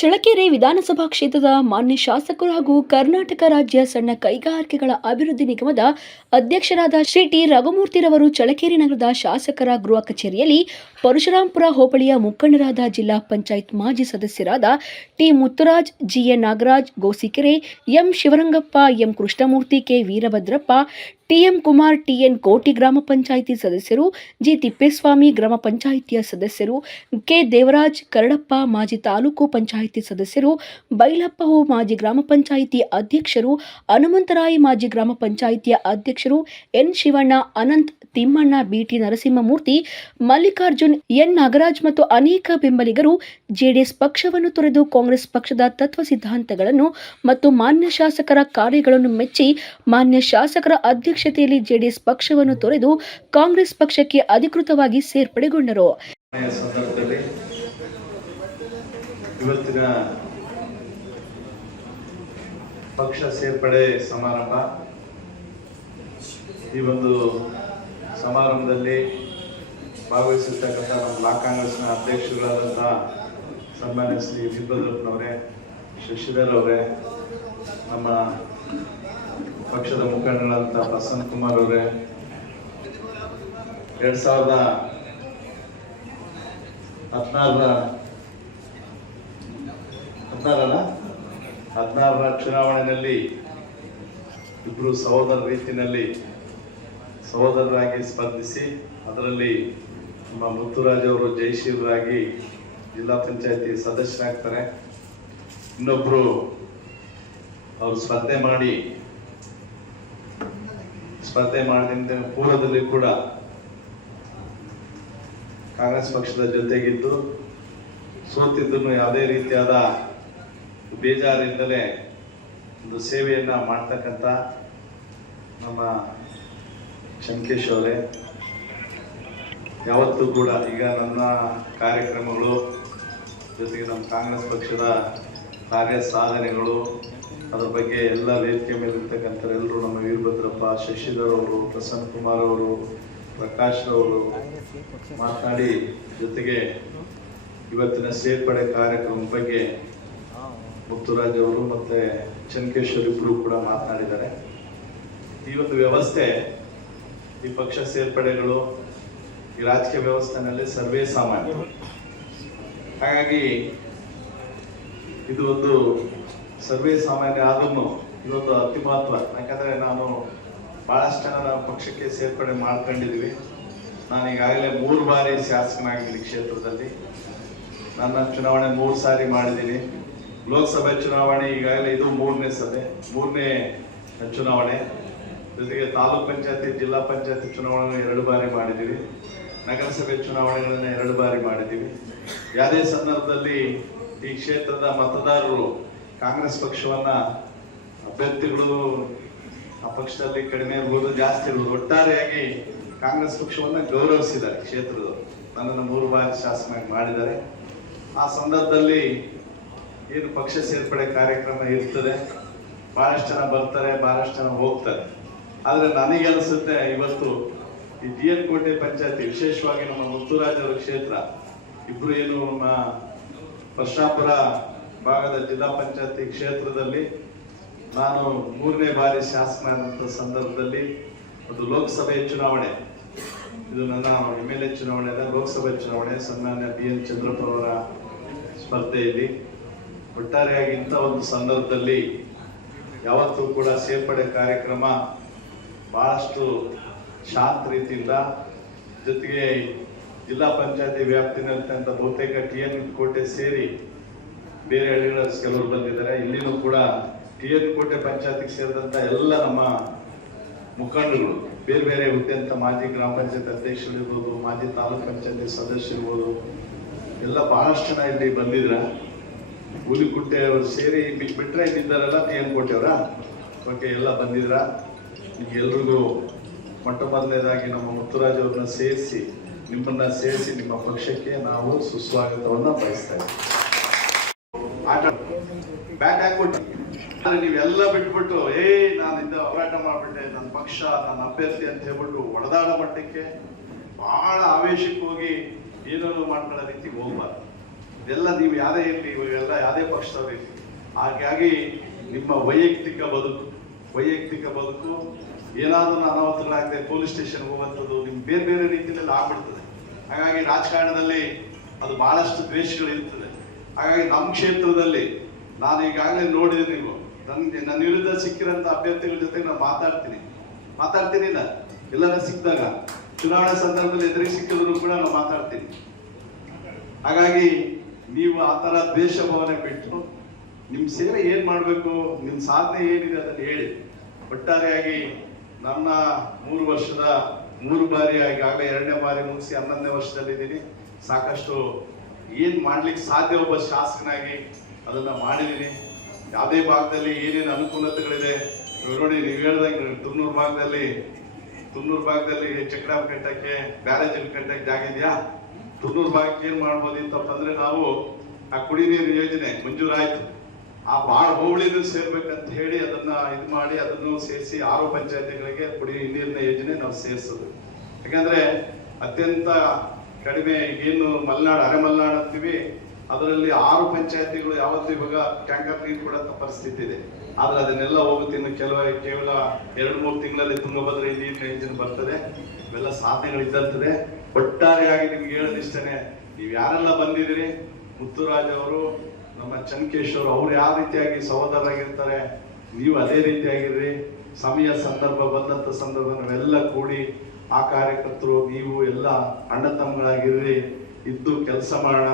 ಚಳ್ಳಕೆರೆ ವಿಧಾನಸಭಾ ಕ್ಷೇತ್ರದ ಮಾನ್ಯ ಶಾಸಕರು ಹಾಗೂ ಕರ್ನಾಟಕ ರಾಜ್ಯ ಸಣ್ಣ ಕೈಗಾರಿಕೆಗಳ ಅಭಿವೃದ್ಧಿ ನಿಗಮದ ಅಧ್ಯಕ್ಷರಾದ ಶ್ರೀ ಟಿ ರಘುಮೂರ್ತಿರವರು ಚಳ್ಳಕೆರೆ ನಗರದ ಶಾಸಕರ ಗೃಹ ಕಚೇರಿಯಲ್ಲಿ ಪರಶುರಾಂಪುರ ಹೋಬಳಿಯ ಮುಖಂಡರಾದ ಜಿಲ್ಲಾ ಪಂಚಾಯತ್ ಮಾಜಿ ಸದಸ್ಯರಾದ T Muthuraj, G N Nagaraj, Gosikere, M Shivarangappa, M Krishnamurthy, K Veerabhadrappa, T M Kumar, T N Koti ಗ್ರಾಮ ಪಂಚಾಯಿತಿ ಸದಸ್ಯರು, ಜಿ ತಿಪ್ಪೇಸ್ವಾಮಿ ಗ್ರಾಮ ಪಂಚಾಯಿತಿಯ ಸದಸ್ಯರು, ಕೆ ದೇವರಾಜ್, ಕರಡಪ್ಪ ಮಾಜಿ ತಾಲೂಕು ಪಂಚಾಯಿತಿ ಸದಸ್ಯರು, ಬೈಲಪ್ಪ ಮಾಜಿ ಗ್ರಾಮ ಪಂಚಾಯಿತಿ ಅಧ್ಯಕ್ಷರು, ಹನುಮಂತರಾಯಿ ಮಾಜಿ ಗ್ರಾಮ ಪಂಚಾಯಿತಿಯ ಅಧ್ಯಕ್ಷರು, N Shivanna, Anant, Thimmanna, BT Narasimhamurthy, Mallikarjun, N Nagaraj ಮತ್ತು ಅನೇಕ ಬೆಂಬಲಿಗರು ಜೆಡಿಎಸ್ ಪಕ್ಷವನ್ನು ತೊರೆದು ಕಾಂಗ್ರೆಸ್ ಪಕ್ಷದ ತತ್ವ ಸಿದ್ಧಾಂತಗಳನ್ನು ಮತ್ತು ಮಾನ್ಯ ಶಾಸಕರ ಕಾರ್ಯಗಳನ್ನು ಮೆಚ್ಚಿ ಮಾನ್ಯ ಶಾಸಕರ ಅಧ್ಯಕ್ಷತೆಯಲ್ಲಿ ಜೆಡಿಎಸ್ ಪಕ್ಷವನ್ನು ತೊರೆದು ಕಾಂಗ್ರೆಸ್ ಪಕ್ಷಕ್ಕೆ ಅಧಿಕೃತವಾಗಿ ಸೇರ್ಪಡೆಗೊಂಡರು. ಇವತ್ತಿನ ಪಕ್ಷ ಸೇರ್ಪಡೆ ಸಮಾರಂಭ. ಈ ಒಂದು ಸಮಾರಂಭದಲ್ಲಿ ಭಾಗವಹಿಸಿರ್ತಕ್ಕಂಥ ನಮ್ಮ ಬ್ಲಾಕ್ ಕಾಂಗ್ರೆಸ್ನ ಅಧ್ಯಕ್ಷರುಗಳಾದಂಥ ಸನ್ಮಾನ್ಯ ಶ್ರೀ ವೀರಭದ್ರಪ್ಪನವರೇ, ಶಶಿಧರ್ ಅವರೇ, ನಮ್ಮ ಪಕ್ಷದ ಮುಖಂಡರಾದಂಥ ಪ್ರಸನ್ನ ಕುಮಾರ್ ಅವರೇ, 2016ರ ಚುನಾವಣೆಯಲ್ಲಿ ಇಬ್ಬರು ಸಹೋದರ ರೀತಿಯಲ್ಲಿ ಸಹೋದರರಾಗಿ ಸ್ಪರ್ಧಿಸಿ ಅದರಲ್ಲಿ ನಮ್ಮ ಮುತ್ತುರಾಜ್ ಅವರು ಜಯಶೀಲರಾಗಿ ಜಿಲ್ಲಾ ಪಂಚಾಯತಿ ಸದಸ್ಯರಾಗ್ತಾರೆ. ಇನ್ನೊಬ್ರು ಅವರು ಸ್ಪರ್ಧೆ ಮಾಡಿದ ಪೂರ್ವದಲ್ಲಿ ಕೂಡ ಕಾಂಗ್ರೆಸ್ ಪಕ್ಷದ ಜೊತೆಗಿದ್ದು ಸೋತಿದ್ದನ್ನು ಯಾವುದೇ ರೀತಿಯಾದ ಬೇಜಾರಿಂದಲೇ ಒಂದು ಸೇವೆಯನ್ನ ಮಾಡ್ತಕ್ಕಂಥ ನಮ್ಮ ಶಂಕೇಶ್ ಅವರೇ, ಯಾವತ್ತೂ ಕೂಡ ಈಗ ನನ್ನ ಕಾರ್ಯಕ್ರಮಗಳು ಜೊತೆಗೆ ನಮ್ಮ ಕಾಂಗ್ರೆಸ್ ಪಕ್ಷದ ಕಾರ್ಯ ಸಾಧನೆಗಳು ಅದ್ರ ಬಗ್ಗೆ ಎಲ್ಲ ವೇದಿಕೆ ಮೇಲೆ ಇರ್ತಕ್ಕಂಥ ಎಲ್ಲರೂ ನಮ್ಮ ವೀರಭದ್ರಪ್ಪ, ಶಶಿಧರ್ ಅವರು, ಪ್ರಸನ್ನ ಕುಮಾರ್ ಅವರು, ಪ್ರಕಾಶ್ ಅವರು ಮಾತನಾಡಿ ಜೊತೆಗೆ ಇವತ್ತಿನ ಸೇರ್ಪಡೆ ಕಾರ್ಯಕ್ರಮದ ಬಗ್ಗೆ ಮುತ್ತುರಾಜ್ ಅವರು ಮತ್ತೆ ಚನ್ಕೇಶ್ವರ್ ಇಬ್ಬರು ಕೂಡ ಮಾತನಾಡಿದ್ದಾರೆ. ಈ ಒಂದು ವ್ಯವಸ್ಥೆ, ಈ ಪಕ್ಷ ಸೇರ್ಪಡೆಗಳು ಈ ರಾಜಕೀಯ ವ್ಯವಸ್ಥೆನಲ್ಲಿ ಸರ್ವೇ ಸಾಮಾನ್ಯ. ಹಾಗಾಗಿ ಇದು ಒಂದು ಸರ್ವೇ ಸಾಮಾನ್ಯ ಆದ್ರೂ ಇದೊಂದು ಅತಿ ಮಹತ್ವ. ಯಾಕಂದ್ರೆ ನಾನು ಬಹಳಷ್ಟು ಜನ ನಾವು ಪಕ್ಷಕ್ಕೆ ಸೇರ್ಪಡೆ ಮಾಡ್ಕೊಂಡಿದ್ವಿ. ನಾನು ಈಗಾಗಲೇ 3 ಬಾರಿ ಶಾಸಕನಾಗಿದ್ದೀನಿ ಕ್ಷೇತ್ರದಲ್ಲಿ. ನನ್ನ ಚುನಾವಣೆ 3 ಸಾರಿ ಮಾಡಿದ್ದೀನಿ. ಲೋಕಸಭೆ ಚುನಾವಣೆ ಈಗಾಗಲೇ ಇದು 3ನೇ ಚುನಾವಣೆ. ಜೊತೆಗೆ ತಾಲೂಕ್ ಪಂಚಾಯತಿ, ಜಿಲ್ಲಾ ಪಂಚಾಯತಿ ಚುನಾವಣೆ 2 ಬಾರಿ ಮಾಡಿದ್ದೀವಿ. ನಗರಸಭೆ ಚುನಾವಣೆಗಳನ್ನ 2 ಬಾರಿ ಮಾಡಿದ್ದೀವಿ. ಯಾವುದೇ ಸಂದರ್ಭದಲ್ಲಿ ಈ ಕ್ಷೇತ್ರದ ಮತದಾರರು ಕಾಂಗ್ರೆಸ್ ಪಕ್ಷವನ್ನ, ಅಭ್ಯರ್ಥಿಗಳು ಆ ಪಕ್ಷದಲ್ಲಿ ಕಡಿಮೆ ಇರ್ಬೋದು, ಜಾಸ್ತಿ ಇರ್ಬೋದು, ಒಟ್ಟಾರೆಯಾಗಿ ಕಾಂಗ್ರೆಸ್ ಪಕ್ಷವನ್ನ ಗೌರವಿಸಿದ್ದಾರೆ ಕ್ಷೇತ್ರದವರು. ನನ್ನನ್ನು 3 ಬಾರಿ ಶಾಸಕನಾಗಿ ಮಾಡಿದ್ದಾರೆ. ಆ ಸಂದರ್ಭದಲ್ಲಿ ಏನು ಪಕ್ಷ ಸೇರ್ಪಡೆ ಕಾರ್ಯಕ್ರಮ ಇರ್ತದೆ, ಬಹಳಷ್ಟು ಜನ ಬರ್ತಾರೆ, ಬಹಳಷ್ಟು ಜನ ಹೋಗ್ತಾರೆ. ಆದ್ರೆ ನನಗೆ ಅನಿಸುತ್ತೆ ಇವತ್ತು ಈ ಜಿಎನ್ ಕೋಟೆ ಪಂಚಾಯತಿ, ವಿಶೇಷವಾಗಿ ನಮ್ಮ ಮುತ್ತುರಾಜ್ ಅವರ ಕ್ಷೇತ್ರ, ಇಬ್ರು ಏನು ನಮ್ಮ ಪರಶುರಾಂಪುರ ಭಾಗದ ಜಿಲ್ಲಾ ಪಂಚಾಯತಿ ಕ್ಷೇತ್ರದಲ್ಲಿ ನಾನು 3ನೇ ಬಾರಿ ಶಾಸಕನಾದಂಥ ಸಂದರ್ಭದಲ್ಲಿ ಒಂದು ಲೋಕಸಭೆ ಚುನಾವಣೆ, ಇದು ನನ್ನ MLA ಚುನಾವಣೆ ಅಲ್ಲ, ಲೋಕಸಭೆ ಚುನಾವಣೆ, ಸನ್ಮಾನ್ಯ BN ಚಂದ್ರಪ್ಪ ಅವರ ಸ್ಪರ್ಧೆಯಲ್ಲಿ ಒಟ್ಟಾರೆಯಾಗಿ ಇಂಥ ಒಂದು ಸಂದರ್ಭದಲ್ಲಿ ಯಾವತ್ತೂ ಕೂಡ ಸೇರ್ಪಡೆ ಕಾರ್ಯಕ್ರಮ ಬಹಳಷ್ಟು ಶಾಂತ ರೀತಿಯಿಂದ, ಜೊತೆಗೆ ಜಿಲ್ಲಾ ಪಂಚಾಯತಿ ವ್ಯಾಪ್ತಿನಲ್ಲಿರ್ತಂಥ ಬಹುತೇಕ TN ಕೋಟೆ ಸೇರಿ ಬೇರೆ ಹಳ್ಳಿಗಳ ಕೆಲವರು ಬಂದಿದ್ದಾರೆ. ಇಲ್ಲಿನೂ ಕೂಡ TN ಕೋಟೆ ಪಂಚಾಯತಿಗೆ ಸೇರಿದಂಥ ಎಲ್ಲ ನಮ್ಮ ಮುಖಂಡರು, ಬೇರೆ ಬೇರೆ ಹುದ್ದೆ ಅಂತ ಮಾಜಿ ಗ್ರಾಮ ಪಂಚಾಯತ್ ಅಧ್ಯಕ್ಷರಿರ್ಬೋದು, ಮಾಜಿ ತಾಲೂಕ್ ಪಂಚಾಯತಿ ಸದಸ್ಯರಿರ್ಬೋದು, ಎಲ್ಲ ಬಹಳಷ್ಟು ಜನ ಇಲ್ಲಿ ಬಂದಿದ್ರ. ಹುಲಿಕುಟ್ಟೆ ಅವರು ಸೇರಿ ಬಿಟ್ರೆ ಇದ್ದಾರಲ್ಲ TN ಕೋಟೆ ಅವರ ಓಕೆ ಎಲ್ಲ ಬಂದಿದ್ರ. ಎಲ್ರಿಗೂ ಮೊಟ್ಟ ಮೊದಲನೇದಾಗಿ ನಮ್ಮ ಮುತ್ತುರಾಜ್ ಅವ್ರನ್ನ ನಿಮ್ಮನ್ನ ಸೇರಿಸಿ ನಿಮ್ಮ ಪಕ್ಷಕ್ಕೆ ನಾವು ಸುಸ್ವಾಗತವನ್ನ ಬಯಸ್ತೇವೆ. ಬ್ಯಾಟ್ ಹಾಕ್ಬಿಟ್ಟು ನೀವೆಲ್ಲ ಬಿಟ್ಬಿಟ್ಟು ನಾನಿಂದ ಹೋರಾಟ ಮಾಡ್ಬಿಟ್ಟೆ, ನನ್ನ ಪಕ್ಷ, ನನ್ನ ಅಭ್ಯರ್ಥಿ ಅಂತ ಹೇಳ್ಬಿಟ್ಟು ಹೊಡೆದಾಡೋ ಮಟ್ಟಕ್ಕೆ ಬಹಳ ಆವೇಶಕ್ಕೆ ಹೋಗಿ ಏನೋ ಮಾಡ್ಕೊಳ್ಳೋ ರೀತಿಗೆ ಹೋಗ್ಬಾರ್ದು. ಇದೆಲ್ಲ ನೀವು ಯಾವುದೇ ಇರಲಿ, ಇವಾಗೆಲ್ಲ ಯಾವುದೇ ಪಕ್ಷದವ್ರು ಇರಲಿ, ಹಾಗಾಗಿ ನಿಮ್ಮ ವೈಯಕ್ತಿಕ ಬದುಕು ಏನಾದರೂ ಅನಾಹುತಗಳಾಗದೆ ಪೊಲೀಸ್ ಸ್ಟೇಷನ್ ಹೋಗುವಂಥದ್ದು ನಿಮ್ಗೆ ಬೇರೆ ಬೇರೆ ರೀತಿಯಲ್ಲಿ ಆಗ್ಬಿಡ್ತದೆ. ಹಾಗಾಗಿ ರಾಜಕಾರಣದಲ್ಲಿ ಅದು ಬಹಳಷ್ಟು ದ್ವೇಷಗಳು ಇರ್ತದೆ. ಹಾಗಾಗಿ ನಮ್ಮ ಕ್ಷೇತ್ರದಲ್ಲಿ ನಾನು ಈಗಾಗಲೇ ನೋಡಿದೆ, ನೀವು ನನ್ನ ವಿರುದ್ಧ ಸಿಕ್ಕಿರೋಂಥ ಅಭ್ಯರ್ಥಿಗಳ ಜೊತೆ ನಾನು ಮಾತಾಡ್ತೀನಿ ಎಲ್ಲರ ಸಿಕ್ಕಿದಾಗ, ಚುನಾವಣಾ ಸಂದರ್ಭದಲ್ಲಿ ಎದುರಿಗೆ ಸಿಕ್ಕಿದ್ರು ಕೂಡ ನಾನು ಮಾತಾಡ್ತೀನಿ. ಹಾಗಾಗಿ ನೀವು ಆ ಥರ ದ್ವೇಷ ಭಾವನೆ ಬಿಟ್ಟು ನಿಮ್ಮ ಸೇವೆ ಏನು ಮಾಡಬೇಕು, ನಿಮ್ಮ ಸಾಧನೆ ಏನಿದೆ ಅದನ್ನು ಹೇಳಿ. ಒಟ್ಟಾರೆಯಾಗಿ ನನ್ನ 3 ಬಾರಿ ಈಗಾಗಲೇ 2ನೇ ಬಾರಿ ಮುಗಿಸಿ 11ನೇ ವರ್ಷದಲ್ಲಿದ್ದೀನಿ. ಸಾಕಷ್ಟು ಏನು ಮಾಡ್ಲಿಕ್ಕೆ ಸಾಧ್ಯ ಒಬ್ಬ ಶಾಸಕನಾಗಿ ಅದನ್ನು ಮಾಡಿದ್ದೀನಿ. ಯಾವುದೇ ಭಾಗದಲ್ಲಿ ಏನೇನು ಅನುಕೂಲತೆಗಳಿದೆ ನೋಡಿ, ನೀವು ಹೇಳ್ದಂಗೆ ತುಮೂರು ಭಾಗದಲ್ಲಿ ಚೆಕ್ ಡ್ಯಾಮ್ ಕಟ್ಟಕ್ಕೆ, ಬ್ಯಾರೇಜ್ ಕಟ್ಟಕ್ಕೆ ಜಾಗ ಇದೆಯಾ? ತುಮೂರು ಭಾಗಕ್ಕೆ ಏನು ಮಾಡ್ಬೋದಿತ್ತಪ್ಪ ಅಂದ್ರೆ, ನಾವು ಆ ಕುಡಿ ನೀರು ಯೋಜನೆ ಮಂಜೂರಾಯ್ತು, ಆ ಹೋಬಳಿನೂ ಸೇರ್ಬೇಕಂತ ಹೇಳಿ ಅದನ್ನ ಇದು ಮಾಡಿ ಅದನ್ನು ಸೇರಿಸಿ 6 ಪಂಚಾಯತಿಗಳಿಗೆ ಕುಡಿ ನೀರಿನ ಯೋಜನೆ ನಾವು ಸೇರಿಸೋದು. ಯಾಕಂದ್ರೆ ಅತ್ಯಂತ ಕಡಿಮೆ ಏನು ಮಲೆನಾಡು, ಅರೆ ಮಲೆನಾಡು ಅಂತೀವಿ, ಅದರಲ್ಲಿ 6 ಪಂಚಾಯತಿಗಳು ಯಾವತ್ತೂ ಇವಾಗ ಟ್ಯಾಂಕರ್ ನೀರು ಕೊಡಂತ ಪರಿಸ್ಥಿತಿ ಇದೆ. ಆದ್ರೆ ಅದನ್ನೆಲ್ಲ ಹೋಗುತ್ತೆ ಇನ್ನು ಕೇವಲ 2-3 ತಿಂಗಳಲ್ಲಿ ತುಂಗಭದ್ರಾ ನೀರಿನ ಯೋಜನೆ ಬರ್ತದೆ. ಇವೆಲ್ಲ ಸಾಧನೆಗಳಿದ್ದಂತದೆ. ಒಟ್ಟಾರೆಯಾಗಿ ನಿಮ್ಗೆ ಹೇಳೋದಿಷ್ಟೇ, ನೀವು ಯಾರೆಲ್ಲ ಬಂದಿದ್ದೀರಿ, ಮುತ್ತುರಾಜ್ ಅವರು, ನಮ್ಮ ಚನ್ಕೇಶ್ ಅವರು, ಅವ್ರು ಯಾವ ರೀತಿಯಾಗಿ ಸಹೋದರರಾಗಿರ್ತಾರೆ, ನೀವು ಅದೇ ರೀತಿಯಾಗಿರ್ರಿ. ಸಂದರ್ಭ ಬಂದಂತ ಸಂದರ್ಭ ನಾವೆಲ್ಲ ಕೂಡಿ ಆ ಕಾರ್ಯಕರ್ತರು ನೀವು ಎಲ್ಲ ಅಣ್ಣ ತಮ್ಮಗಳಾಗಿರ್ರಿ, ಇದ್ದು ಕೆಲಸ ಮಾಡೋಣ.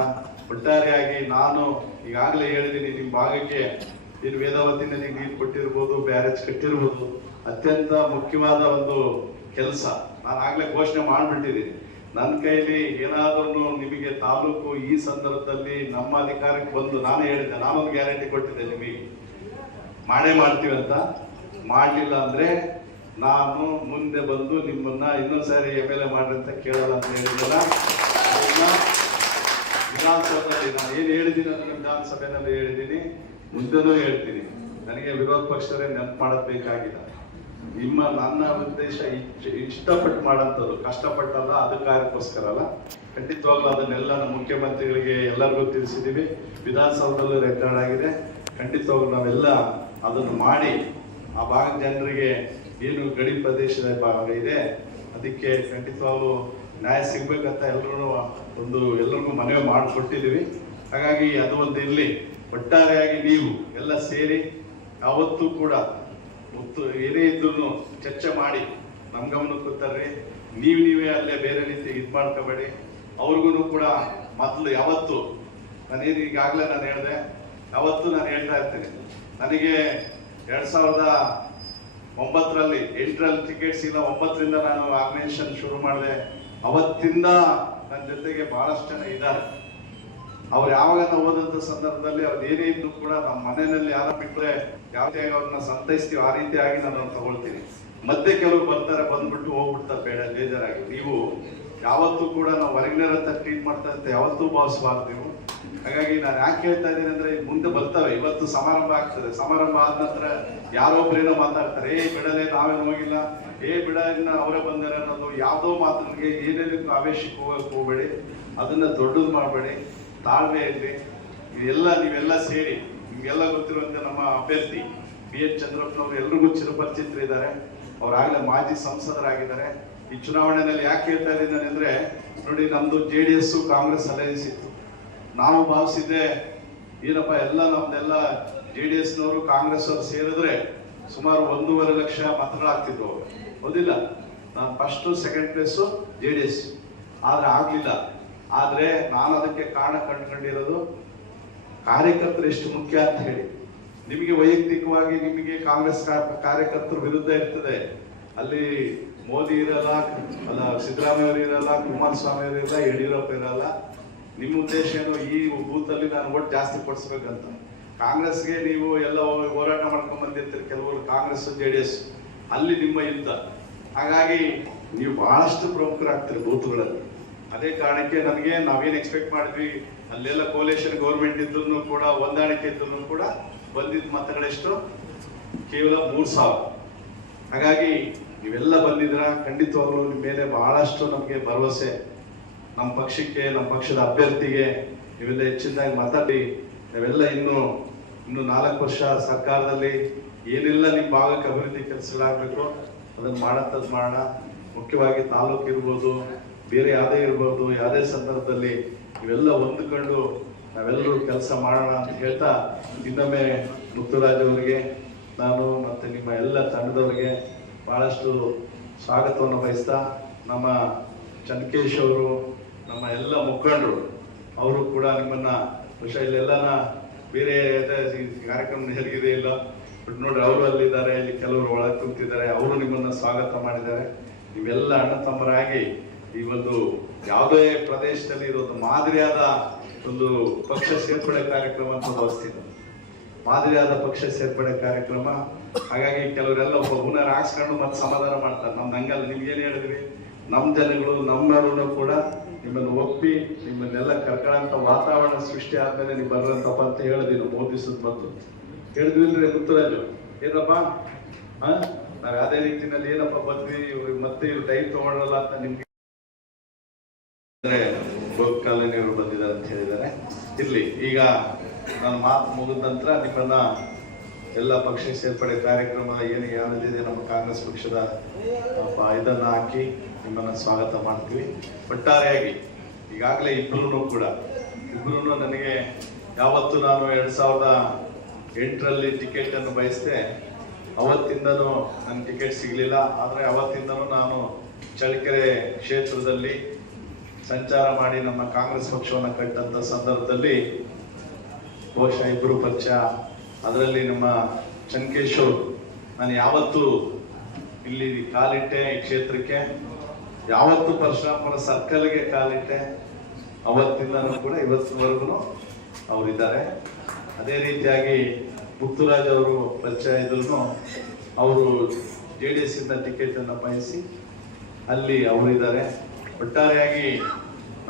ಒಟ್ಟಾರೆಯಾಗಿ ನಾನು ಈಗಾಗಲೇ ಹೇಳಿದ್ದೀನಿ, ನಿಮ್ಮ ಭಾಗಕ್ಕೆ ಏನು ವೇದಾವತಿ ನದಿಗೆ ನೀರು ಕೊಟ್ಟಿರ್ಬೋದು, ಬ್ಯಾರೇಜ್ ಕಟ್ಟಿರ್ಬೋದು, ಅತ್ಯಂತ ಮುಖ್ಯವಾದ ಒಂದು ಕೆಲಸ. ನಾನು ಆಗ್ಲೇ ಘೋಷಣೆ ಮಾಡ್ಬಿಟ್ಟಿದ್ದೀನಿ. ನನ್ನ ಕೈಲಿ ಏನಾದ್ರೂ ನಿಮಗೆ ತಾಲೂಕು ಈ ಸಂದರ್ಭದಲ್ಲಿ ನಮ್ಮ ಅಧಿಕಾರಕ್ಕೆ ಬಂದು ನಾನು ಹೇಳಿದ್ದೆ, ನಾನೊಂದು ಗ್ಯಾರಂಟಿ ಕೊಟ್ಟಿದ್ದೆ, ನಿಮಗೆ ಮಾಡೇ ಮಾಡ್ತೀವಿ ಅಂತ. ಮಾಡಲಿಲ್ಲ ಅಂದ್ರೆ ನಾನು ಮುಂದೆ ಬಂದು ನಿಮ್ಮನ್ನ ಇನ್ನೊಂದ್ಸಾರಿ MLA ಮಾಡ್ರಿ ಅಂತ ಕೇಳಲ್ಲ ಅಂತ ಹೇಳಿದ್ದಲ್ಲ. ವಿಧಾನಸಭೆಯಲ್ಲಿ ನಾನು ಏನು ಹೇಳಿದ್ದೀನಿ ಅದನ್ನ ವಿಧಾನಸಭೆಯಲ್ಲಿ ಹೇಳಿದ್ದೀನಿ, ಮುಂದೆನೂ ಹೇಳ್ತೀನಿ. ನನಗೆ ವಿರೋಧ ಪಕ್ಷದವರೇ ನೆನಪು ಮಾಡೋದು ಬೇಕಾಗಿಲ್ಲ. ನನ್ನ ಉದ್ದೇಶ ಇಷ್ಟಪಟ್ಟು ಮಾಡೋಂಥದ್ದು, ಕಷ್ಟಪಟ್ಟಲ್ಲ, ಅಧಿಕಾರಕ್ಕೋಸ್ಕರ ಅಲ್ಲ. ಖಂಡಿತವಾಗ್ಲೂ ಅದನ್ನೆಲ್ಲ ನಮ್ಮ ಮುಖ್ಯಮಂತ್ರಿಗಳಿಗೆ ಎಲ್ಲರಿಗೂ ತಿಳಿಸಿದ್ದೀವಿ. ವಿಧಾನಸೌಧದಲ್ಲೂ ರೆಕಾರ್ಡ್ ಆಗಿದೆ. ಖಂಡಿತವಾಗ್ಲೂ ನಾವೆಲ್ಲ ಅದನ್ನು ಮಾಡಿ ಆ ಭಾಗದ ಜನರಿಗೆ ಏನು ಗಡಿ ಪ್ರದೇಶದ ಭಾಗ ಇದೆ ಅದಕ್ಕೆ ಖಂಡಿತವಾಗ್ಲೂ ನ್ಯಾಯ ಸಿಗ್ಬೇಕಂತ ಎಲ್ಲರಿಗೂ ಮನವಿ ಮಾಡಿಕೊಟ್ಟಿದ್ದೀವಿ. ಹಾಗಾಗಿ ಅದು ಒಂದು ಇರಲಿ. ಒಟ್ಟಾರೆಯಾಗಿ ನೀವು ಎಲ್ಲ ಸೇರಿ ಯಾವತ್ತೂ ಕೂಡ ಏನೇ ಇದ್ರು ಚರ್ಚೆ ಮಾಡಿ ನಮ್ಮ ಗಮನಕ್ಕೆ ತರ್ರಿ. ನೀವೇ ಅಲ್ಲೇ ಬೇರೆ ರೀತಿ ಇದು ಮಾಡ್ಕೋಬೇಡಿ. ಅವ್ರಿಗೂ ಕೂಡ ಮೊದಲು ಯಾವತ್ತು ನಾನೇನು ಈಗಾಗಲೇ ನಾನು ಹೇಳಿದೆ, ಯಾವತ್ತೂ ನಾನು ಹೇಳ್ತಾ ಇರ್ತೇನೆ, ನನಗೆ 2009ರಲ್ಲಿ 8ರಲ್ಲಿ ಟಿಕೆಟ್ಸ್ ಇಲ್ಲ, 9ರಿಂದ ನಾನು ಆರ್ಗನೈಸೇಷನ್ ಶುರು ಮಾಡಿದೆ. ಅವತ್ತಿಂದ ನನ್ನ ಜೊತೆಗೆ ಬಹಳಷ್ಟು ಜನ ಇದ್ದಾರೆ. ಅವ್ರು ಯಾವಾಗ ನಾವು ಓದಂತ ಸಂದರ್ಭದಲ್ಲಿ ಅವ್ರು ಏನೇ ಇದ್ರು ಕೂಡ ನಮ್ಮ ಮನೆಯಲ್ಲಿ ಯಾರ ಬಿಟ್ಟರೆ ಯಾವುದೇ ಅವ್ರನ್ನ ಸಂತೈಸ್ತೀವಿ, ಆ ರೀತಿಯಾಗಿ ನಾನು ತಗೊಳ್ತೀನಿ. ಮತ್ತೆ ಕೆಲವು ಬರ್ತಾರೆ, ಬಂದ್ಬಿಟ್ಟು ಹೋಗ್ಬಿಡ್ತಾರೆ ಬೇಜಾರಾಗಿ. ನೀವು ಯಾವತ್ತೂ ಕೂಡ ನಾವು ಹೊರಗಿನರಂತ ಟ್ರೀಟ್ ಮಾಡ್ತಾ ಅಂತ ಯಾವತ್ತೂ ಭಾವಿಸಬಾರ್ದು ನೀವು. ಹಾಗಾಗಿ ನಾನು ಯಾಕೆ ಹೇಳ್ತಾ ಇದ್ದೀನಿ ಅಂದ್ರೆ, ಮುಂದೆ ಬರ್ತವೆ. ಇವತ್ತು ಸಮಾರಂಭ ಆಗ್ತದೆ, ಸಮಾರಂಭ ಆದ ನಂತರ ಯಾರೊಬ್ಬರೇನೋ ಮಾತಾಡ್ತಾರೆ, ಬಿಡಲೇ ನಾವೇನು ಹೋಗಿಲ್ಲ, ಬಿಡ ಇನ್ನ ಅವರೇ ಬಂದಾರೆ ಅನ್ನೋದು ಯಾವುದೋ ಮಾತಿಗೆ ಏನೇನು ಆವೇಶಕ್ಕೆ ಹೋಗಬೇಡಿ. ಅದನ್ನ ದೊಡ್ಡದು ಮಾಡಬೇಡಿ, ತಾಳ್ಮೆ ಇರಲಿ. ನೀವೆಲ್ಲ ಸೇರಿ, ನಿಮ್ಗೆಲ್ಲ ಗೊತ್ತಿರುವಂತೆ ನಮ್ಮ ಅಭ್ಯರ್ಥಿ BH ಚಂದ್ರಪ್ಪನವರು ಎಲ್ರಿಗೂ ಚಿರಪರಿಚಿತರಿದ್ದಾರೆ. ಅವರಾಗಲೇ ಮಾಜಿ ಸಂಸದರಾಗಿದ್ದಾರೆ. ಈ ಚುನಾವಣೆಯಲ್ಲಿ ಯಾಕೆ ಹೇಳ್ತಾ ಇದ್ದೀನಿ ಅಂದ್ರೆ, ನೋಡಿ, ನಮ್ದು JDS ಕಾಂಗ್ರೆಸ್ ಅಲಯನ್ಸ್ ಇತ್ತು. ನಾವು ಭಾವಿಸಿದ್ದೆ ಏನಪ್ಪ, ನಮ್ದೆಲ್ಲ JDSನವರು ಕಾಂಗ್ರೆಸ್ ಅವರು ಸೇರಿದ್ರೆ ಸುಮಾರು 1.5 ಲಕ್ಷ ಮತಗಳಾಗ್ತಿದ್ವು. ಹೌದಿಲ್ಲ? ನಾನು ಫಸ್ಟ್ ಸೆಕೆಂಡ್ ಪ್ಲೇಸು JDS, ಆದ್ರೆ ಆಗ್ಲಿಲ್ಲ. ಆದ್ರೆ ನಾನು ಅದಕ್ಕೆ ಕಾರಣ ಕಂಡುಕೊಂಡಿರೋದು ಕಾರ್ಯಕರ್ತರು ಎಷ್ಟು ಮುಖ್ಯ ಅಂತ ಹೇಳಿ. ನಿಮಗೆ ವೈಯಕ್ತಿಕವಾಗಿ ನಿಮಗೆ ಕಾಂಗ್ರೆಸ್ ಕಾರ್ಯಕರ್ತರ ವಿರುದ್ಧ ಇರ್ತದೆ. ಅಲ್ಲಿ ಮೋದಿ ಇರಲ್ಲ, ಅಲ್ಲ ಸಿದ್ದರಾಮಯ್ಯ ಅವರು ಇರಲ್ಲ, ಕುಮಾರಸ್ವಾಮಿ ಅವರು ಇರಲ್ಲ, ಯಡಿಯೂರಪ್ಪ ಇರಲ್ಲ. ನಿಮ್ಮ ಉದ್ದೇಶ ಏನು, ಈ ಬೂತ್ ಅಲ್ಲಿ ನಾನು ಓಟ್ ಜಾಸ್ತಿ ಕೊಡ್ಸ್ಬೇಕಂತ. ಕಾಂಗ್ರೆಸ್ಗೆ ನೀವು ಎಲ್ಲ ಹೋರಾಟ ಮಾಡ್ಕೊಂಡ್ ಬಂದಿರ್ತೀರಿ, ಕೆಲವರು ಕಾಂಗ್ರೆಸ್ JDS, ಅಲ್ಲಿ ನಿಮ್ಮ ಯುದ್ಧ. ಹಾಗಾಗಿ ನೀವು ಬಹಳಷ್ಟು ಪ್ರಮುಖರಾಗ್ತೀರಿ ಬೂತ್ಗಳಲ್ಲಿ. ಅದೇ ಕಾರಣಕ್ಕೆ ನಾವೇನು ಎಕ್ಸ್ಪೆಕ್ಟ್ ಮಾಡಿದ್ವಿ, ಅಲ್ಲೆಲ್ಲ ಕೋಲೇಷನ್ ಗೌರ್ಮೆಂಟ್ ಇದ್ರು ಕೂಡ, ಹೊಂದಾಣಿಕೆ ಇದ್ರು ಕೂಡ ಬಂದಿದ್ದ ಮತಗಳೆಷ್ಟು, ಕೇವಲ 3,000. ಹಾಗಾಗಿ ನೀವೆಲ್ಲ ಬಂದಿದ್ರ, ಖಂಡಿತವಾಗ್ಲೂ ನಿಮ್ಮ ಮೇಲೆ ಬಹಳಷ್ಟು ನಮಗೆ ಭರವಸೆ, ನಮ್ಮ ಪಕ್ಷಕ್ಕೆ, ನಮ್ಮ ಪಕ್ಷದ ಅಭ್ಯರ್ಥಿಗೆ ನೀವೆಲ್ಲ ಹೆಚ್ಚಿನದಾಗಿ ಮಾತಾಡಿ. ನಾವೆಲ್ಲ ಇನ್ನು 4 ವರ್ಷ ಸರ್ಕಾರದಲ್ಲಿ ಏನೆಲ್ಲ ನಿಮ್ಮ ಭಾಗಕ್ಕೆ ಅಭಿವೃದ್ಧಿ ಕೆಲಸಗಳಾಗಬೇಕು ಅದನ್ನು ಮಾಡೋಣ. ಮುಖ್ಯವಾಗಿ ತಾಲೂಕು ಇರ್ಬೋದು, ಬೇರೆ ಯಾವುದೇ ಇರ್ಬೋದು, ಯಾವುದೇ ಸಂದರ್ಭದಲ್ಲಿ ಇವೆಲ್ಲ ಹೊಂದ್ಕೊಂಡು ನಾವೆಲ್ಲರೂ ಕೆಲಸ ಮಾಡೋಣ ಅಂತ ಹೇಳ್ತಾ, ಇನ್ನೊಮ್ಮೆ ಮುತ್ತುರಾಜ್ ಅವರಿಗೆ ನಾನು ಮತ್ತು ನಿಮ್ಮ ಎಲ್ಲ ತಂಡದವರಿಗೆ ಭಾಳಷ್ಟು ಸ್ವಾಗತವನ್ನು ಬಯಸ್ತಾ, ನಮ್ಮ ಚನ್ಕೇಶ್ ಅವರು, ನಮ್ಮ ಎಲ್ಲ ಮುಖಂಡರು ಅವರು ಕೂಡ ನಿಮ್ಮನ್ನ ಇಲ್ಲೆಲ್ಲನ ಬೇರೆ ಕಾರ್ಯಕ್ರಮ ಜರುಗಿದೆ ಇಲ್ಲ ಬಟ್ ನೋಡ್ರಿ, ಅವರು ಅಲ್ಲಿದ್ದಾರೆ, ಇಲ್ಲಿ ಕೆಲವರು ಒಳಗೆ ಕೂತಿದ್ದಾರೆ, ಅವರು ನಿಮ್ಮನ್ನ ಸ್ವಾಗತ ಮಾಡಿದ್ದಾರೆ. ನೀವೆಲ್ಲ ಅಣ್ಣ ತಮ್ಮರಾಗಿ ಈ ಒಂದು ಯಾವುದೇ ಪ್ರದೇಶದಲ್ಲಿ ಇರೋದು ಮಾದರಿಯಾದ ಒಂದು ಪಕ್ಷ ಸೇರ್ಪಡೆ ಕಾರ್ಯಕ್ರಮ ಅಂತ ಭಾವಿಸ್ತೀನಿ. ಮಾದರಿಯಾದ ಪಕ್ಷ ಸೇರ್ಪಡೆ ಕಾರ್ಯಕ್ರಮ. ಹಾಗಾಗಿ ಕೆಲವರೆಲ್ಲ ಹುನರ್ ಹಾಕ್ಸ್ಕೊಂಡು ಮತ್ತೆ ಸಮಾಧಾನ ಮಾಡ್ತಾರೆ. ನಮ್ದು ಹಂಗಲ್ಲ, ನಿಮ್ಗೇನು ಹೇಳಿದ್ವಿ, ನಮ್ಮ ಜನಗಳು ನಮ್ಮನ್ನು ಕೂಡ ನಿಮ್ಮನ್ನು ಒಪ್ಪಿ ನಿಮ್ಮನ್ನೆಲ್ಲ ಕರ್ಕೊಳ್ಳೋಂಥ ವಾತಾವರಣ ಸೃಷ್ಟಿ ಆದ್ಮೇಲೆ ನೀವು ಬರ್ರಂತಪ್ಪ ಅಂತ ಹೇಳಿದ್ವಿ. ನಾವು ಮೋದಿಸದ್ ಬಂತು ಹೇಳಿದ್ವಿಲ್ರಿ ಮುತ್ತುರಾಜು, ಏನಪ್ಪ ನಾವ್ ಯಾವ್ದೇ ರೀತಿನಲ್ಲಿ ಏನಪ್ಪ ಬಂದ್ವಿ, ಮತ್ತೆ ಇವ್ರು ಟೈಮ್ ತಗೊಳ್ಳಲ್ಲ ಅಂತ ನಿಮ್ಗೆ ಕಾಲೋನಿಯವರು ಬಂದಿದ್ದಾರೆ ಅಂತ ಹೇಳಿದ್ದಾರೆ. ಇರ್ಲಿ, ಈಗ ನಾನು ಮಾತು ಮುಗಿದ ನಂತರ ನಿಮ್ಮನ್ನ ಎಲ್ಲ ಪಕ್ಷ ಸೇರ್ಪಡೆ ಕಾರ್ಯಕ್ರಮ ಏನು ಯಾವ್ದಿದೆ ನಮ್ಮ ಕಾಂಗ್ರೆಸ್ ಪಕ್ಷದ ಇದನ್ನ ಹಾಕಿ ನಿಮ್ಮನ್ನ ಸ್ವಾಗತ ಮಾಡ್ತೀವಿ. ಒಟ್ಟಾರೆಯಾಗಿ ಈಗಾಗಲೇ ಇಬ್ರು ನನಗೆ ಯಾವತ್ತು ನಾನು 2008ರಲ್ಲಿ ಟಿಕೆಟ್ ಅನ್ನು ಬಯಸಿದೆ, ಅವತ್ತಿಂದನೂ ನನ್ನ ಟಿಕೆಟ್ ಸಿಗಲಿಲ್ಲ. ಆದರೆ ಅವತ್ತಿಂದನೂ ನಾನು ಚಳ್ಳಕೆರೆ ಕ್ಷೇತ್ರದಲ್ಲಿ ಸಂಚಾರ ಮಾಡಿ ನಮ್ಮ ಕಾಂಗ್ರೆಸ್ ಪಕ್ಷವನ್ನು ಕಟ್ಟಂತ ಸಂದರ್ಭದಲ್ಲಿ ಬಹುಶಃ ಇಬ್ಬರು ಪಕ್ಷ, ಅದರಲ್ಲಿ ನಮ್ಮ ಚನ್ಕೇಶ್, ನಾನು ಯಾವತ್ತು ಇಲ್ಲಿ ಕಾಲಿಟ್ಟೆ ಈ ಕ್ಷೇತ್ರಕ್ಕೆ, ಯಾವತ್ತು ಪರಶುರಾಮಪುರ ಸರ್ಕಲ್ಗೆ ಕಾಲಿಟ್ಟೆ, ಅವತ್ತಿಂದನೂ ಕೂಡ ಇವತ್ತಿನವರೆಗೂ ಅವರಿದ್ದಾರೆ. ಅದೇ ರೀತಿಯಾಗಿ ಮುತ್ತುರಾಜ್ ಅವರು ಪರಿಚಯ ಇದ್ರು, ಅವರು JDS ಇಂದ ಟಿಕೆಟ್ ಅನ್ನು ಬಯಸಿ ಅಲ್ಲಿ ಅವರಿದ್ದಾರೆ. ಒಟ್ಟಾರೆಯಾಗಿ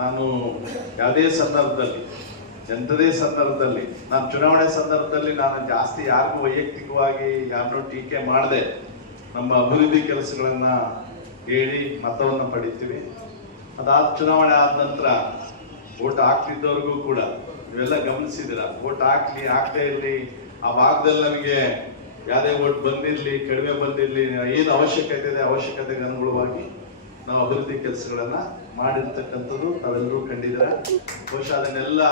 ನಾನು ಯಾವುದೇ ಸಂದರ್ಭದಲ್ಲಿ, ಎಂಥದೇ ಸಂದರ್ಭದಲ್ಲಿ, ನಾನು ಚುನಾವಣೆ ಸಂದರ್ಭದಲ್ಲಿ ನಾನು ಜಾಸ್ತಿ ಯಾರಿಗೂ ವೈಯಕ್ತಿಕವಾಗಿ ಯಾರನ್ನೂ ಟೀಕೆ ಮಾಡದೆ ನಮ್ಮ ಅಭಿವೃದ್ಧಿ ಕೆಲಸಗಳನ್ನ ಹೇಳಿ ಮತವನ್ನು ಪಡಿತೀವಿ. ಚುನಾವಣೆ ಆದ ನಂತರ ಓಟ್ ಹಾಕ್ತಿದ್ದವ್ರಿಗೂ ಕೂಡ ನೀವೆಲ್ಲ ಗಮನಿಸಿದಿರ, ಓಟ್ ಹಾಕ್ದೇ ಇರಲಿ, ಆ ಭಾಗದಲ್ಲಿ ನಮಗೆ ಯಾವುದೇ ಓಟ್ ಬಂದಿರಲಿ, ಕಡಿಮೆ ಬಂದಿರಲಿ, ಏನು ಅವಶ್ಯಕತೆ ಇದೆ ಅವಶ್ಯಕತೆಗೆ ಅನುಗುಣವಾಗಿ ನಾವು ಅಭಿವೃದ್ಧಿ ಕೆಲಸಗಳನ್ನ ಮಾಡಿರ್ತಕ್ಕಂಥದ್ದು ತಾವೆಲ್ಲರೂ ಕಂಡಿದ್ದಾರೆ. ಬಹುಶಃ ಅದನ್ನೆಲ್ಲ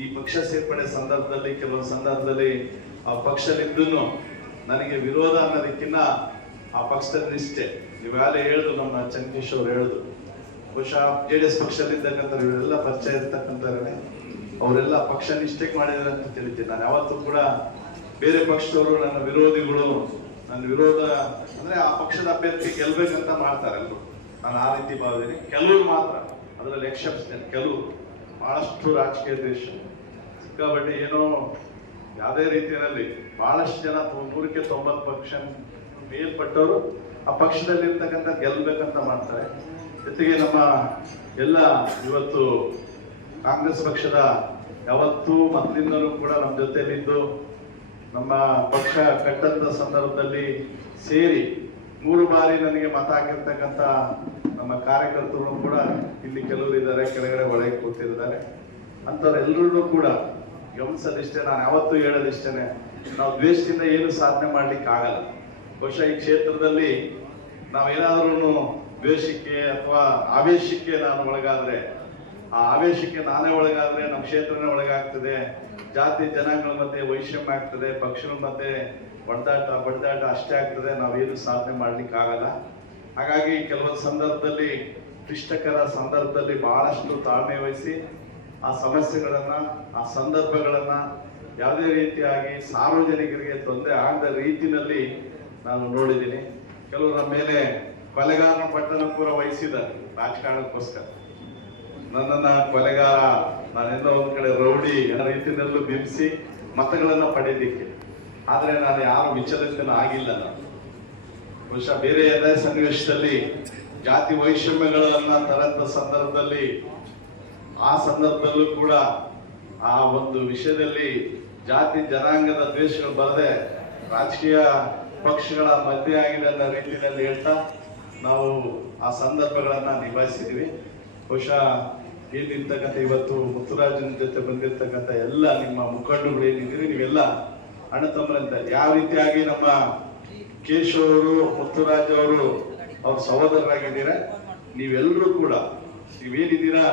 ಈ ಪಕ್ಷ ಸೇರ್ಪಡೆ ಸಂದರ್ಭದಲ್ಲಿ, ಕೆಲವೊಂದು ಸಂದರ್ಭದಲ್ಲಿ ಆ ಪಕ್ಷದಲ್ಲಿದ್ದೂ ನನಗೆ ವಿರೋಧ ಅನ್ನೋದಕ್ಕಿಂತ ಆ ಪಕ್ಷದ ನಿಷ್ಠೆ, ನೀವಾಗಲೇ ಹೇಳಿದ್ರು, ನಮ್ಮ ಚನ್ಕೇಶ್ ಅವರು ಹೇಳಿದ್ರು, ಬಹುಶಃ JDS ಪಕ್ಷದಲ್ಲಿರ್ತಕ್ಕಂಥ ಇವರೆಲ್ಲ ಪರಿಚಯ ಇರ್ತಕ್ಕಂಥವ್ರೆ, ಅವರೆಲ್ಲ ಪಕ್ಷ ನಿಷ್ಠೆಗೆ ಮಾಡಿದ್ದಾರೆ ಅಂತ ತಿಳಿತೀನಿ. ನಾನು ಯಾವತ್ತೂ ಕೂಡ ಬೇರೆ ಪಕ್ಷದವರು ನನ್ನ ವಿರೋಧಿಗಳು, ನನ್ನ ವಿರೋಧ ಅಂದ್ರೆ ಆ ಪಕ್ಷದ ಅಭ್ಯರ್ಥಿ ಗೆಲ್ಬೇಕಂತ ಮಾಡ್ತಾರೆ ಎಲ್ಲರೂ, ನಾನು ಆ ರೀತಿ ಭಾವಿದ್ದೀನಿ. ಕೆಲವರು ಮಾತ್ರ, ಅದರಲ್ಲಿ ಎಕ್ಸೆಪ್ಷನ್, ಕೆಲವರು ಬಹಳಷ್ಟು ರಾಜಕೀಯ ದ್ವೇಷ ಸಿಕ್ಕಾಬಟ್ಟೆ ಏನೋ ಯಾವುದೇ ರೀತಿಯಲ್ಲಿ ಬಹಳಷ್ಟು ಜನ 100ಕ್ಕೆ 90 ಪಕ್ಷ ಮೇಲ್ಪಟ್ಟವರು ಆ ಪಕ್ಷದಲ್ಲಿ ಇರ್ತಕ್ಕಂಥ ಗೆಲ್ಬೇಕಂತ ಮಾಡ್ತಾರೆ. ಜೊತೆಗೆ ನಮ್ಮ ಎಲ್ಲ ಇವತ್ತು ಕಾಂಗ್ರೆಸ್ ಪಕ್ಷದ ಯಾವತ್ತೂ ಮೊದಲಿಂದಲೂ ಕೂಡ ನಮ್ಮ ಜೊತೆಲಿದ್ದು ನಮ್ಮ ಪಕ್ಷ ಕಟ್ಟಂತ ಸಂದರ್ಭದಲ್ಲಿ ಸೇರಿ 3 ಬಾರಿ ನನಗೆ ಮತ ಹಾಕಿರ್ತಕ್ಕಂಥ ನಮ್ಮ ಕಾರ್ಯಕರ್ತರು ಕೂಡ ಇಲ್ಲಿ ಕೆಲವರು ಇದ್ದಾರೆ, ಕೆಳಗಡೆ ಒಳಗೆ ಕೂತಿದ್ದಾರೆ. ಅಂಥವ್ರೆಲ್ಲರೂ ಕೂಡ ಗಮನಿಸೋದಿಷ್ಟೇ, ನಾನು ಯಾವತ್ತೂ ಹೇಳೋದಿಷ್ಟೇನೆ, ನಾವು ದ್ವೇಷದಿಂದ ಏನು ಸಾಧನೆ ಮಾಡ್ಲಿಕ್ಕೆ ಆಗಲ್ಲ. ಬಹುಶಃ ಈ ಕ್ಷೇತ್ರದಲ್ಲಿ ನಾವೇನಾದ್ರೂ ದ್ವೇಷಕ್ಕೆ ಅಥವಾ ಆವೇಶಕ್ಕೆ ನಾನು ಒಳಗಾದ್ರೆ, ಆ ಆವೇಶಕ್ಕೆ ನಾನೇ ಒಳಗಾದ್ರೆ ನಮ್ಮ ಕ್ಷೇತ್ರನೇ ಒಳಗಾಗ್ತದೆ, ಜಾತಿ ಜನಾಂಗಗಳ ಮಧ್ಯೆ ವೈಷಮ್ಯ ಆಗ್ತದೆ, ಪಕ್ಷಗಳ ಮಧ್ಯೆ ಬಡದಾಟ ಅಷ್ಟೇ ಆಗ್ತದೆ, ನಾವೇನು ಸಾಧನೆ ಮಾಡ್ಲಿಕ್ಕೆ ಆಗಲ್ಲ. ಹಾಗಾಗಿ ಕೆಲವೊಂದು ಸಂದರ್ಭದಲ್ಲಿ, ಕ್ಲಿಷ್ಟಕರ ಸಂದರ್ಭದಲ್ಲಿ ಬಹಳಷ್ಟು ತಾಳ್ಮೆ ವಹಿಸಿ ಆ ಸಮಸ್ಯೆಗಳನ್ನ, ಆ ಸಂದರ್ಭಗಳನ್ನ ಯಾವುದೇ ರೀತಿಯಾಗಿ ಸಾರ್ವಜನಿಕರಿಗೆ ತೊಂದರೆ ಆಗದ ರೀತಿಯಲ್ಲಿ ನಾನು ನೋಡಿದ್ದೀನಿ. ಕೆಲವರು ನಮ್ಮ ಮೇಲೆ ಕೊಲೆಗಾರನ ಪಟ್ಟಣ ಕೂಡ ವಹಿಸಿದ್ದಾರೆ ರಾಜಕಾರಣಕ್ಕೋಸ್ಕರ. ನನ್ನನ್ನ ಕೊಲೆಗಾರ, ನಾನೆಲ್ಲ ಒಂದ್ ಕಡೆ ರೌಡಿ ಅನ್ನೋ ರೀತಿಯಲ್ಲೂ ಬಿಂಬಿಸಿ ಮತಗಳನ್ನ ಪಡೆಯಲಿಕ್ಕೆ. ಆದ್ರೆ ನಾನು ಯಾರು ವಿಚಲಿತನ ಆಗಿಲ್ಲ. ನಾನು ಬಹುಶಃ ಬೇರೆ ಯಾವುದೇ ಸನ್ನಿವೇಶದಲ್ಲಿ ಜಾತಿ ವೈಷಮ್ಯಗಳನ್ನ ತರಂತ ಸಂದರ್ಭದಲ್ಲಿ, ಆ ಸಂದರ್ಭದಲ್ಲೂ ಕೂಡ ಆ ಒಂದು ವಿಷಯದಲ್ಲಿ ಜಾತಿ ಜನಾಂಗದ ದ್ವೇಷಗಳು ಬರದೆ ರಾಜಕೀಯ ಪಕ್ಷಗಳ ಮಧ್ಯೆ ಆಗಿದೆ ಅನ್ನೋ ರೀತಿಯಲ್ಲಿ ಹೇಳ್ತಾ ನಾವು ಆ ಸಂದರ್ಭಗಳನ್ನ ನಿಭಾಯಿಸಿದ್ವಿ. ಬಹುಶಃ ಏನಿರ್ತಕ್ಕಂಥ ಇವತ್ತು ಮುತ್ತುರಾಜನ ಜೊತೆ ಬಂದಿರ್ತಕ್ಕಂಥ ಎಲ್ಲ ನಿಮ್ಮ ಮುಖಂಡರುಗಳು ಏನಿದ್ದೀರಿ ನೀವೆಲ್ಲ ಅಣ್ಣ ತಮ್ಮರಂತ ಯಾವ ರೀತಿಯಾಗಿ ನಮ್ಮ ಕೇಶವ್ ಅವರು ಮುತ್ತುರಾಜ್ ಅವರು ಅವ್ರ ಸಹೋದರರಾಗಿದ್ದೀರಾ ನೀವೆಲ್ಲರೂ ಕೂಡ ನೀವೇನಿದ್ದೀರಾ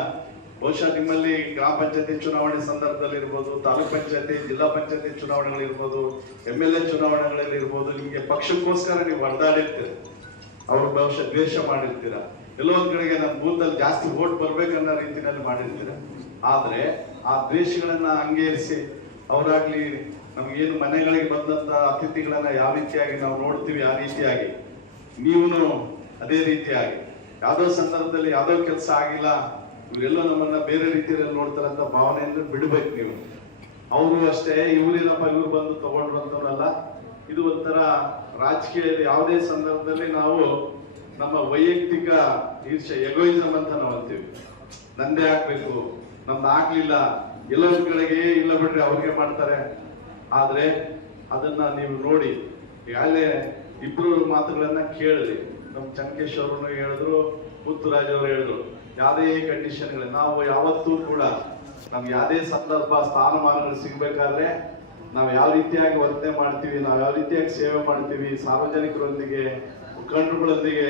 ಬಹುಶಃ ನಿಮ್ಮಲ್ಲಿ ಗ್ರಾಮ ಪಂಚಾಯತಿ ಚುನಾವಣೆ ಸಂದರ್ಭದಲ್ಲಿ ಇರ್ಬೋದು, ತಾಲೂಕ್ ಪಂಚಾಯತಿ, ಜಿಲ್ಲಾ ಪಂಚಾಯತಿ ಚುನಾವಣೆಗಳಿರ್ಬೋದು, MLA ಚುನಾವಣೆಗಳಲ್ಲಿ ಇರ್ಬೋದು, ನಿಮ್ಗೆ ಪಕ್ಷಕ್ಕೋಸ್ಕರ ನೀವು ಹೊಡೆದಾಡಿರ್ತೀರ, ಅವ್ರ ಬಹುಶಃ ದ್ವೇಷ ಮಾಡಿರ್ತೀರ, ಎಲ್ಲೊಂದ್ ಕಡೆಗೆ ನಮ್ಮ ಬೂತಲ್ಲಿ ಜಾಸ್ತಿ ವೋಟ್ ಬರ್ಬೇಕನ್ನೋ ರೀತಿಯಲ್ಲಿ ಮಾಡಿರ್ತೀರ. ಆದ್ರೆ ಆ ದ್ವೇಷಗಳನ್ನ ಅಂಗೀಕರಿಸಿ ಅವರಾಗ್ಲಿ ನಮ್ಗೇನು ಮನೆಗಳಿಗೆ ಬಂದಂತ ಅತಿಥಿಗಳನ್ನ ಯಾವ ರೀತಿಯಾಗಿ ನಾವು ನೋಡ್ತೀವಿ ಆ ರೀತಿಯಾಗಿ ನೀವು ಅದೇ ರೀತಿಯಾಗಿ ಯಾವ್ದೋ ಸಂದರ್ಭದಲ್ಲಿ ಯಾವ್ದೋ ಕೆಲಸ ಆಗಿಲ್ಲ ಇವರೆಲ್ಲ ನಮ್ಮನ್ನ ಬೇರೆ ರೀತಿಯಲ್ಲಿ ನೋಡ್ತಾರಂತ ಭಾವನೆಯಿಂದ ಬಿಡ್ಬೇಕು ನೀವು. ಅವರು ಅಷ್ಟೇ ಇವ್ರಿಲ್ಲಪ್ಪ ಇವ್ರು ಬಂದು ತಗೊಂಡ್ರು ಅಂತವರಲ್ಲ. ಇದು ಒಂಥರ ರಾಜಕೀಯದ ಯಾವುದೇ ಸಂದರ್ಭದಲ್ಲಿ ನಾವು ನಮ್ಮ ವೈಯಕ್ತಿಕ ಈರ್ಷೆ ಎಗೋಯಿಸಮ್ ಅಂತ ನಾವು ಅಂತೀವಿ. ನಂದೇ ಆಗ್ಬೇಕು, ನಮ್ದು ಆಗ್ಲಿಲ್ಲ, ಎಲ್ಲೊಂದ್ ಕಡೆಗೆ ಇಲ್ಲ ಬಿಡ್ರಿ ಅವ್ರಿಗೆ ಮಾಡ್ತಾರೆ. ಆದ್ರೆ ಅದನ್ನ ನೀವು ನೋಡಿ, ಈಗಾಗಲೇ ಇಬ್ರು ಮಾತುಗಳನ್ನ ಕೇಳಿದ್ರಿ. ನಮ್ ಚಂಕೇಶ್ ಅವರು ಹೇಳಿದ್ರು, ಮುತ್ತುರಾಜ್ ಅವರು ಹೇಳಿದ್ರು, ಯಾವುದೇ ಕಂಡೀಷನ್ಗಳು ನಾವು ಯಾವತ್ತೂ ಕೂಡ ನಮ್ಗೆ ಯಾವುದೇ ಸಂದರ್ಭ ಸ್ಥಾನಮಾನಗಳು ಸಿಗ್ಬೇಕಾದ್ರೆ ನಾವು ಯಾವ ರೀತಿಯಾಗಿ ವರ್ತನೆ ಮಾಡ್ತೀವಿ, ನಾವು ಯಾವ ರೀತಿಯಾಗಿ ಸೇವೆ ಮಾಡ್ತೀವಿ ಸಾರ್ವಜನಿಕರೊಂದಿಗೆ, ಮುಖಂಡರುಗಳೊಂದಿಗೆ,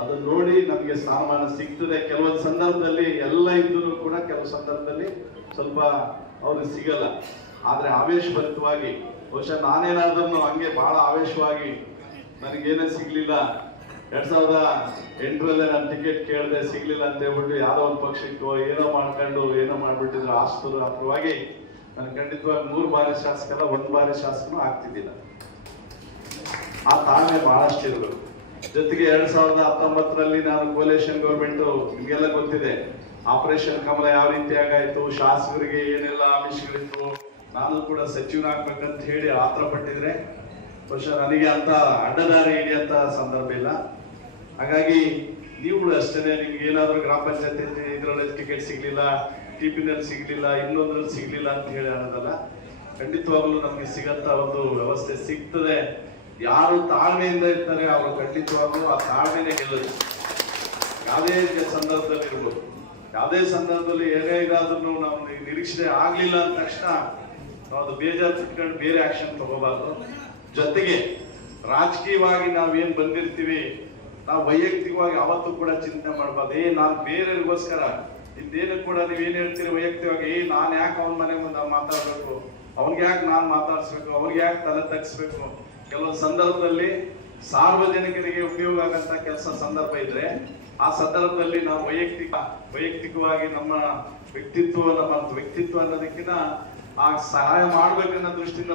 ಅದನ್ನ ನೋಡಿ ನಮ್ಗೆ ಸ್ಥಾನಮಾನ ಸಿಗ್ತದೆ. ಕೆಲವೊಂದು ಸಂದರ್ಭದಲ್ಲಿ ಎಲ್ಲ ಇದ್ದರೂ ಕೂಡ ಕೆಲವು ಸಂದರ್ಭದಲ್ಲಿ ಸ್ವಲ್ಪ ಅವ್ರಿಗೆ ಸಿಗಲ್ಲ. ಆದ್ರೆ ಆವೇಶಭರಿತವಾಗಿ ಬಹುಶಃ ನಾನೇನಾದ್ರೂ ಹಂಗೆ ಬಹಳ ಆವೇಶವಾಗಿ ನನಗೇನೇ ಸಿಗ್ಲಿಲ್ಲ, 2008 ನಾನು ಟಿಕೆಟ್ ಕೇಳಿದೆ ಸಿಗ್ಲಿಲ್ಲ ಅಂತ ಹೇಳ್ಬಿಟ್ಟು ಯಾವ್ದೋ ಒಂದು ಪಕ್ಷಕ್ಕೋ ಏನೋ ಮಾಡ್ಕೊಂಡು ಏನೋ ಮಾಡ್ಬಿಟ್ಟಿದ್ರು ಆಸ್ತರು ಹತ್ರವಾಗಿ ನಾನು ಖಂಡಿತವಾಗಿ 3 ಬಾರಿ ಶಾಸಕರ 1 ಬಾರಿ ಶಾಸಕನು ಆಗ್ತಿದ್ದಿಲ್ಲ. ಆ ತಾಳ್ಮೆ ಬಹಳಷ್ಟು ಇರಬೇಕು. ಜೊತೆಗೆ 2019ರಲ್ಲಿ ನಾನು ಕೋಲೇಷನ್ ಗೌರ್ಮೆಂಟ್ ನಿಮಗೆಲ್ಲ ಗೊತ್ತಿದೆ, ಆಪರೇಷನ್ ಕಮಲ ಯಾವ ರೀತಿಯಾಗಾಯ್ತು, ಶಾಸಕರಿಗೆ ಏನೆಲ್ಲ ಆಮಿಷಗಳಿತ್ತು, ನಾನು ಕೂಡ ಸಚಿವನಾಗ್ಬೇಕಂತ ಹೇಳಿ ಆತರ ಪಟ್ಟಿದ್ರೆ ಬಹುಶಃ ನನಗೆ ಅಂತ ಅಡ್ಡದಾರಿ ಹಿಡಿಯಂತ ಸಂದರ್ಭ ಇಲ್ಲ. ಹಾಗಾಗಿ ನೀವುಗಳು ಅಷ್ಟೇನೆ, ನಿಮ್ಗೆ ಏನಾದ್ರು ಗ್ರಾಮ ಪಂಚಾಯತಿ ಇದ್ರಲ್ಲಿ ಟಿಕೆಟ್ ಸಿಗ್ಲಿಲ್ಲ, TP-ನಲ್ಲಿ ಸಿಗ್ಲಿಲ್ಲ, ಇನ್ನೊಂದ್ರಲ್ಲಿ ಸಿಗ್ಲಿಲ್ಲ ಅಂತ ಹೇಳಿ ಅನ್ನೋದಲ್ಲ, ಖಂಡಿತವಾಗ್ಲೂ ನಮ್ಗೆ ಸಿಗಂತ ಒಂದು ವ್ಯವಸ್ಥೆ ಸಿಗ್ತದೆ. ಯಾರು ತಾಳ್ಮೆಯಿಂದ ಇರ್ತಾರೆ ಅವರು ಖಂಡಿತವಾಗ್ಲೂ ಆ ತಾಳ್ಮೆನೆ ಗೆಲ್ಲದು. ಯಾವುದೇ ಸಂದರ್ಭದಲ್ಲಿ ಇರ್ಬೋದು, ಯಾವುದೇ ಸಂದರ್ಭದಲ್ಲಿ ಏನೇ ಇದಾದ್ರೂ ನಾವು ನಿರೀಕ್ಷೆ ಆಗ್ಲಿಲ್ಲ ಅಂದ ತಕ್ಷಣ ನಾವು ಅದು ಬೇಜಾರು ತಿಳ್ಕೊಂಡು ಬೇರೆ ಆಕ್ಷನ್ ತಗೋಬಾರ್ದು. ಜೊತೆಗೆ ರಾಜಕೀಯವಾಗಿ ನಾವೇನ್ ಬಂದಿರ್ತೀವಿ, ನಾವು ವೈಯಕ್ತಿಕವಾಗಿ ಯಾವತ್ತೂ ಕೂಡ ಚಿಂತೆ ಮಾಡ್ಬಾರ್ದು. ನಾನು ಬೇರೆಯವ್ರಿಗೋಸ್ಕರ ಇದೇನು ಕೂಡ ನೀವೇನ್ ಹೇಳ್ತೀರಿ ವೈಯಕ್ತಿಕವಾಗಿ, ನಾನ್ ಯಾಕೆ ಅವನ ಮನೆ ಮುಂದೆ ಮಾತಾಡ್ಬೇಕು, ಅವ್ನಿಗೆ ಯಾಕೆ ನಾನ್ ಮಾತಾಡ್ಸ್ಬೇಕು, ಅವ್ರಿಗೆ ಯಾಕೆ ತಲೆ ತಗ್ಸ್ಬೇಕು. ಕೆಲವೊಂದು ಸಂದರ್ಭದಲ್ಲಿ ಸಾರ್ವಜನಿಕರಿಗೆ ಉಪಯೋಗ ಆಗಂತ ಕೆಲಸ ಸಂದರ್ಭ ಇದ್ರೆ ಆ ಸಂದರ್ಭದಲ್ಲಿ ನಾವು ವೈಯಕ್ತಿಕವಾಗಿ ನಮ್ಮ ವ್ಯಕ್ತಿತ್ವ ಅನ್ನೋದಕ್ಕಿಂತ ಆ ಸಹಾಯ ಮಾಡ್ಬೇಕನ್ನೋ ದೃಷ್ಟಿಯಿಂದ